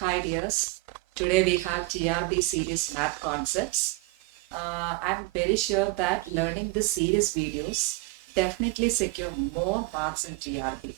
Hi dears, today we have TRB series math concepts. I'm very sure that learning the series videos definitely secure more marks in TRB.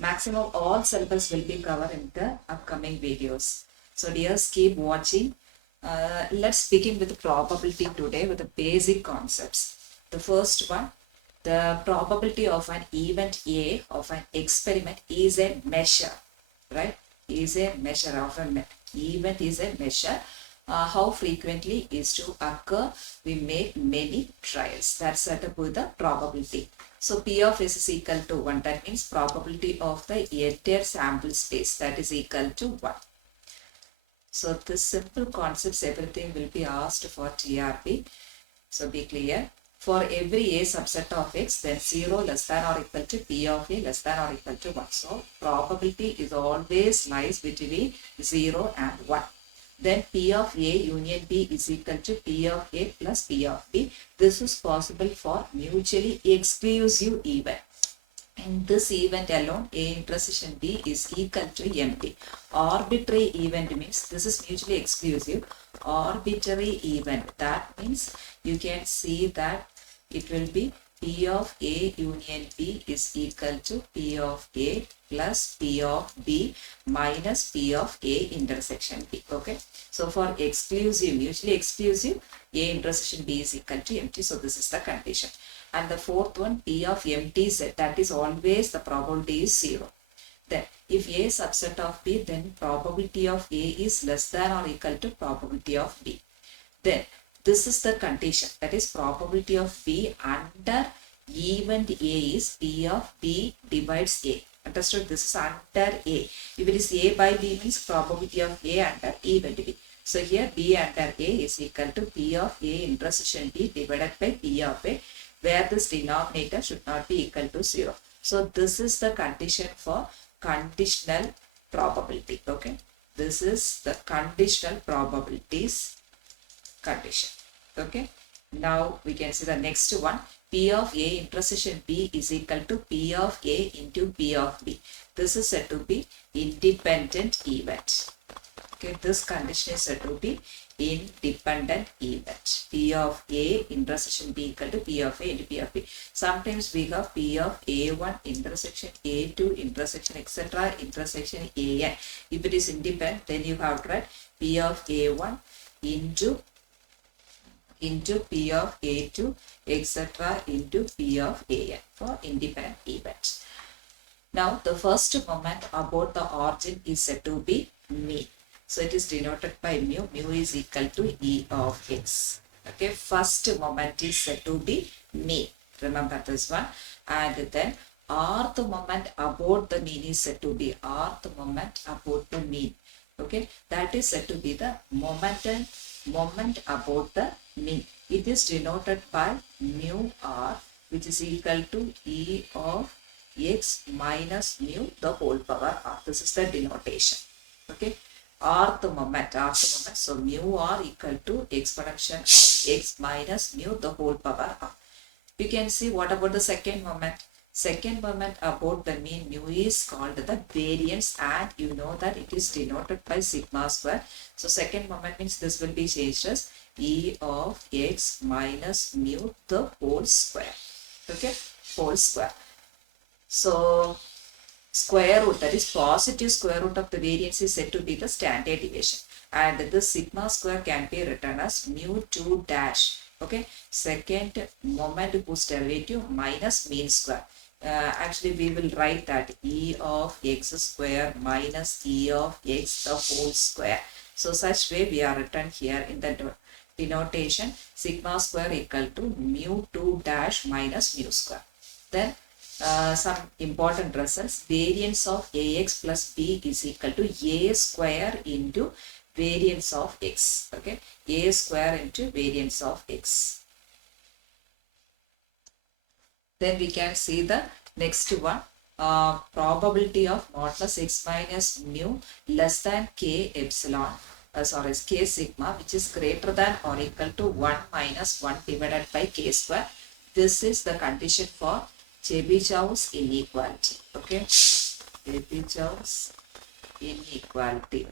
Maximum all syllabus will be covered in the upcoming videos. So dears, keep watching. Let's begin with the probability today with the basic concepts. The first one, the probability of an event A of an experiment is a measure, right? Is a measure of an event is a measure. How frequently is to occur? We make many trials. That's set up with the probability. So P of S is equal to 1. That means probability of the entire sample space, that is equal to 1. So this simple concepts, everything will be asked for TRB. So be clear. For every A subset of X, then 0 less than or equal to P of A less than or equal to 1. So probability is always lies between 0 and 1. Then P of A union B is equal to P of A plus P of B. This is possible for mutually exclusive event. In this event alone, A intersection B is equal to empty. Arbitrary event means this is mutually exclusive. Arbitrary event, that means you can see that it will be P of A union B is equal to P of A plus P of B minus P of A intersection B. Okay. So for exclusive, mutually exclusive, A intersection B is equal to empty. So this is the condition. And the fourth one, P of empty set, that is always the probability is 0. Then if A subset of B, then probability of A is less than or equal to probability of B. Then this is the condition, that is probability of B under event A is P of B divides A. Understood? This is under A. If it is A by B means probability of A under event B. So here B under A is equal to P of A intersection B divided by P of A, where this denominator should not be equal to 0. So this is the condition for conditional probability. Okay. This is the conditional probabilities condition. Okay. Now we can see the next one. P of A intersection B is equal to P of A into P of B. This is said to be independent event. Okay, this condition is said to be independent event. P of A intersection B equal to P of A into P of B. Sometimes we have P of A1 intersection A2 intersection etc. intersection AN. If it is independent, then you have to write P of A1 into P of A2 etc. into P of AN for independent events. Now the first moment about the origin is said to be mean. So it is denoted by mu. Mu is equal to E of X. Okay, first moment is said to be mean. Remember this one. And then rth moment about the mean is said to be rth moment about the mean. Okay, that is said to be the moment about the mean. It is denoted by mu r, which is equal to E of X minus mu the whole power r. This is the denotation. Okay. Rth moment. So mu r equal to exponential of X minus mu the whole power r. You can see what about the second moment. Second moment about the mean, mu is called the variance, and you know that it is denoted by sigma square. So second moment means this will be changed as E of X minus mu the whole square. Okay, whole square. So square root, that is positive square root of the variance, is said to be the standard deviation, and this sigma square can be written as mu 2 dash. Okay, second moment whose derivative minus mean square. Actually we will write that E of X square minus E of X the whole square. So such way we are written here in the denotation sigma square equal to mu 2 dash minus mu square. Then some important results. Variance of AX plus B is equal to A square into variance of X. Okay, A square into variance of X. Then we can see the next one. Probability of modulus X minus mu less than K epsilon. K sigma, which is greater than or equal to 1 minus 1 divided by K square. This is the condition for Chebyshev's inequality. Okay, Chebyshev's inequality.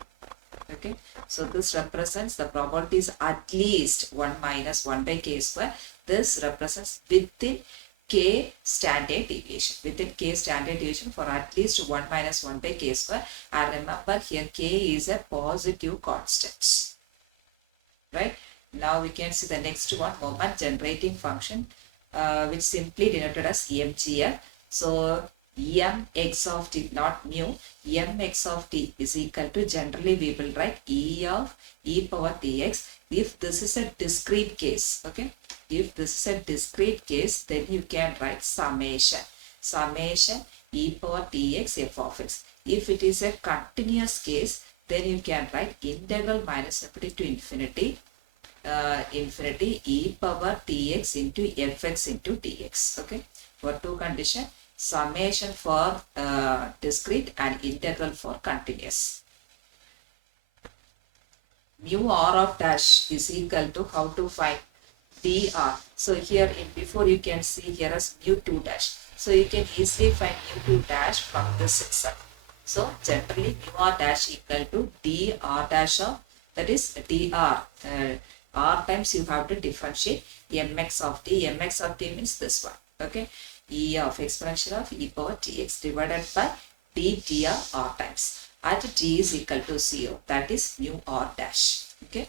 Okay, so this represents the probability is at least 1 minus 1 by k square. This represents within k standard deviation. Within k standard deviation for at least 1 minus 1 by k square. And remember here k is a positive constant. Right? Now we can see the next one, moment generating function, which simply denoted as MGF. So mx of t, not mu, mx of t is equal to, generally we will write e of e power tx if this is a discrete case. Okay, if this is a discrete case, then you can write summation e power tx f of x. If it is a continuous case, then you can write integral minus infinity to infinity infinity e power tx into fx into dx. Okay, for two conditions, summation for discrete and integral for continuous. Mu r of dash is equal to, how to find dr. So here in before you can see here as mu2 dash. So you can easily find mu2 dash from this itself. So generally mu r dash equal to dr dash of, that is dr. R times you have to differentiate mx of t. Mx of t means this one. Okay, e of exponential of e power tx divided by dtr r times at t is equal to 0. That is mu r dash. Okay,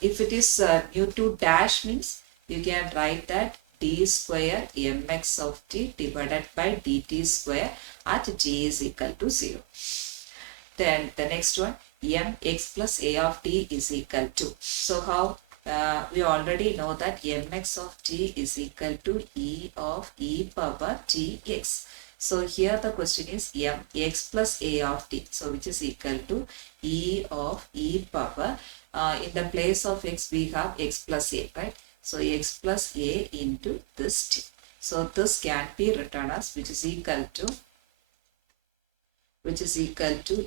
if it is mu2 dash means you can write that d square mx of t divided by dt square at t is equal to 0. Then the next one, mx plus a of t is equal to. So how? We already know that mx of t is equal to e of e power tx. So here the question is mx plus a of t. So which is equal to e of e power. In the place of x we have x plus a, right? So x plus a into this t. So this can be written as which is equal to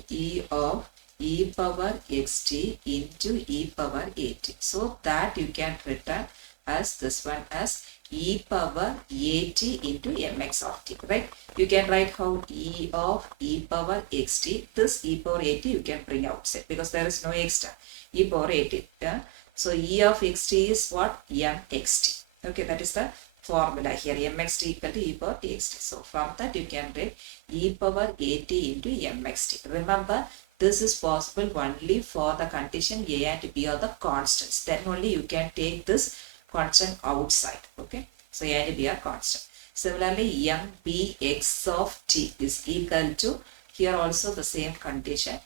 e of e power xt into e power at. So that you can return as this one as e power at into mx of t, right? You can write how e of e power xt. This e power at you can bring outside because there is no extra. E power at. Yeah? So e of xt is what? mxt. Okay, that is the formula here. mxt equal to e power txt. So from that you can write e power at into mxt. Remember, this is possible only for the condition a and b are the constants. Then only you can take this constant outside. Okay, so a and b are constant. Similarly, mbx of t is equal to, here also the same condition.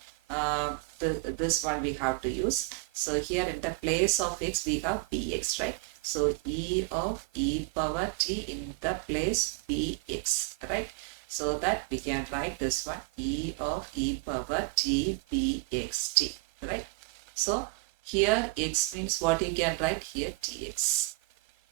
This one we have to use. So here in the place of x we have bx, right? So e of e power t in the place bx, right? So that we can write this one e of e power t bxt, right? So here x means what you can write here tx,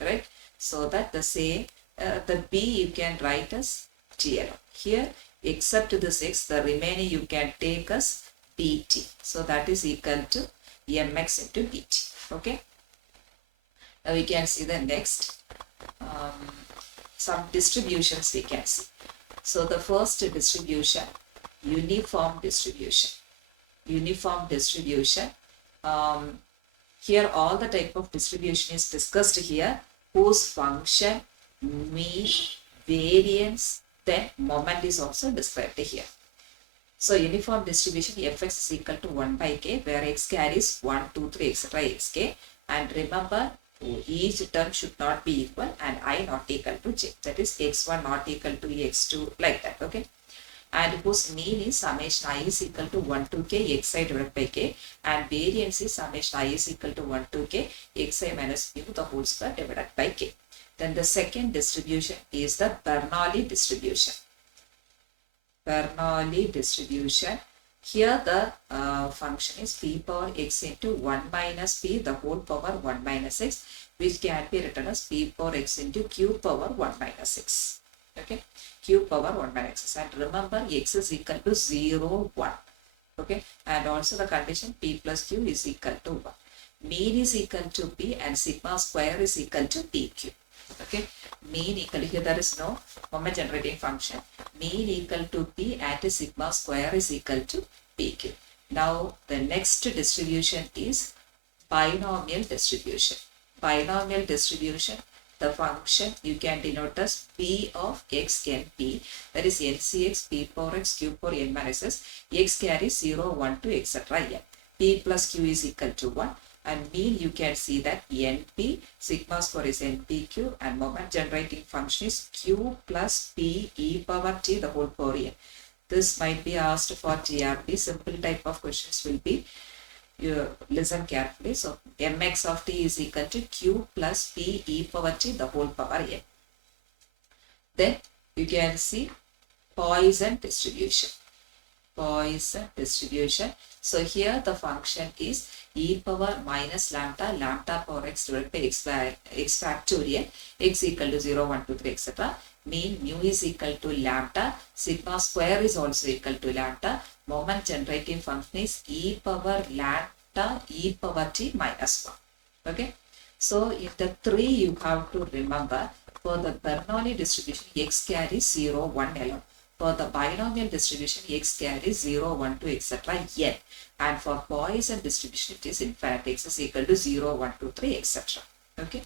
right? So that the same, the b you can write as t alone. Here except this x, the remaining you can take as bt. So that is equal to mx into bt. Okay. Now we can see the next some distributions we can see. So the first distribution, uniform distribution. Uniform distribution. Here all the type of distribution is discussed here, whose function, mean, variance, then moment is also described here. So uniform distribution fx is equal to 1 by k, where x carries 1, 2, 3, etc. xk. And remember, each term should not be equal and I not equal to j. That is x1 not equal to x2, like that. Okay. And whose mean is summation I is equal to 1 to k xi divided by k, and variance is summation I is equal to 1 to k xi minus mu the whole square divided by k. Then the second distribution is the Bernoulli distribution. Bernoulli distribution. Here the function is p power x into 1 minus p the whole power 1 minus x, which can be written as p power x into q power 1 minus x. Okay, q power 1 minus x. And remember, x is equal to 0, 1. Okay, and also the condition p plus q is equal to 1. Mean is equal to p and sigma square is equal to pq. Okay, mean equal, here there is no moment generating function. Mean equal to p and sigma square is equal to pq. Now the next distribution is binomial distribution. Binomial distribution, the function you can denote as p of x n p, that is ncx p power x q power n minus s, x carries 0, 1 to etc. n. P plus q is equal to 1, and mean you can see that np, sigma square is npq, and moment generating function is q plus p e power t the whole power n. This might be asked for TRB. Simple type of questions will be, you listen carefully. So mx of t is equal to q plus p e power t the whole power n. Then you can see Poisson distribution. Poisson distribution. So here the function is e power minus lambda, lambda power x divided by x factorial, x equal to 0, 1, 2, 3, etc. Mean mu is equal to lambda, sigma square is also equal to lambda, moment generating function is e power lambda e power t minus 1. Okay. So in the 3 you have to remember, for the Bernoulli distribution x carries 0, 1 alone. For the binomial distribution x carries 0, 1, 2, etc. n. And for Poisson distribution it is infinite, x is equal to 0, 1, 2, 3, etc. Okay.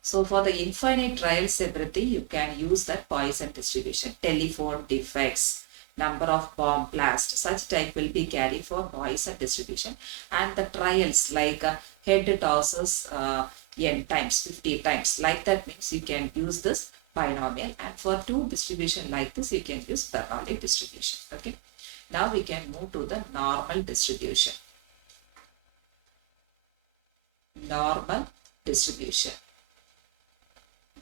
So for the infinite trials everything you can use that Poisson distribution. Telephone defects, number of bomb blasts, such type will be carried for Poisson distribution. And the trials like head tosses n times, 50 times, like that means you can use this binomial. And for 2 distribution like this you can use Bernoulli distribution. Okay. Now we can move to the normal distribution. Normal distribution.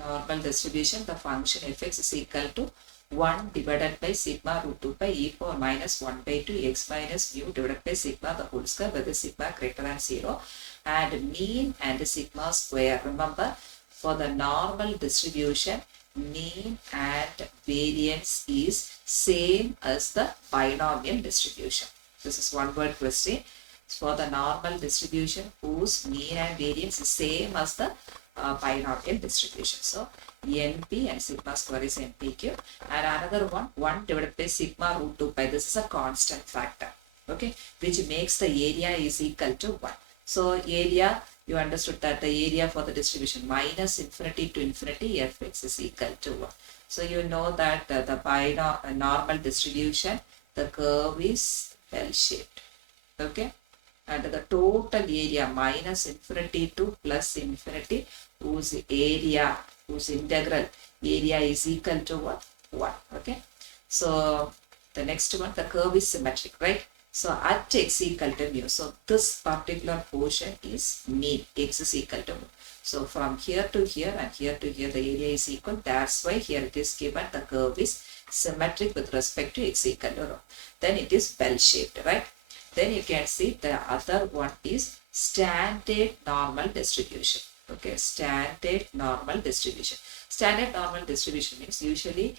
Normal distribution, the function fx is equal to 1 divided by sigma root 2 pi e power minus 1 by 2 x minus mu divided by sigma the whole square, where the sigma greater than 0, and mean and sigma square. Remember, for the normal distribution, mean and variance is same as the binomial distribution. This is one word question. For the normal distribution whose mean and variance is same as the binomial distribution. So np and sigma square is npq, and another one 1 divided by sigma root 2 pi. This is a constant factor, okay, which makes the area is equal to 1. So area, you understood that the area for the distribution minus infinity to infinity fx is equal to 1. So you know that the normal distribution, the curve is bell-shaped, okay, and the total area minus infinity to plus infinity, whose area, whose integral area is equal to what? 1. Okay. So the next one, the curve is symmetric, right? So at x equal to mu. So this particular portion is mean, x is equal to mu. So from here to here and here to here, the area is equal. That's why here it is given the curve is symmetric with respect to x equal to rho. Then it is bell-shaped, right? Then you can see the other one is standard normal distribution. Okay, standard normal distribution. Standard normal distribution means usually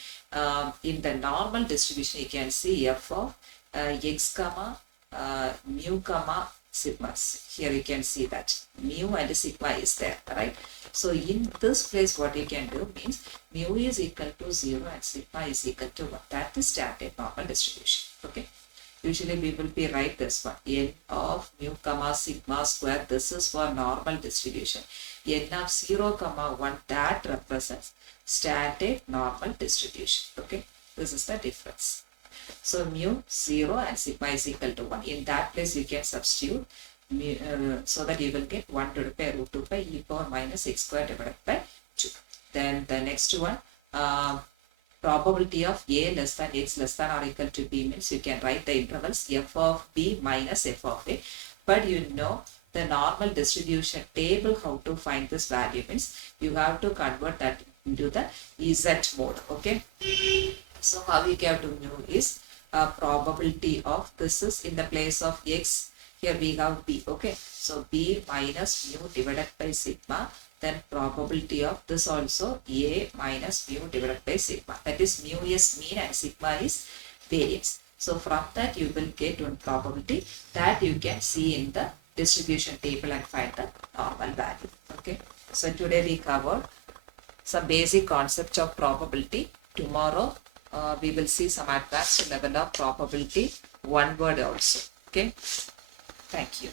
in the normal distribution you can see f of x comma mu comma sigma. Here you can see that mu and sigma is there, right? So in this place what you can do means mu is equal to 0 and sigma is equal to 1. That is standard normal distribution. Okay. Usually we will be write this one, n of mu comma sigma square. This is for normal distribution. N of 0 comma 1, that represents standard normal distribution. Okay, this is the difference. So mu 0 and sigma is equal to 1. In that place you can substitute mu, so that you will get 1 divided by root 2 pi e power minus x square divided by 2. Then the next one, probability of a less than x less than or equal to b means you can write the intervals f of b minus f of a. But you know the normal distribution table, how to find this value means you have to convert that into the z mode. Okay. So how you have to know is probability of, this is in the place of x, here we have b. Okay. So b minus mu divided by sigma. Then probability of this also a minus mu divided by sigma. That is mu is mean and sigma is variance. So from that you will get one probability that you can see in the distribution table and find the normal value. Okay. So today we covered some basic concepts of probability. Tomorrow we will see some advanced level of probability, one word also. Okay, thank you.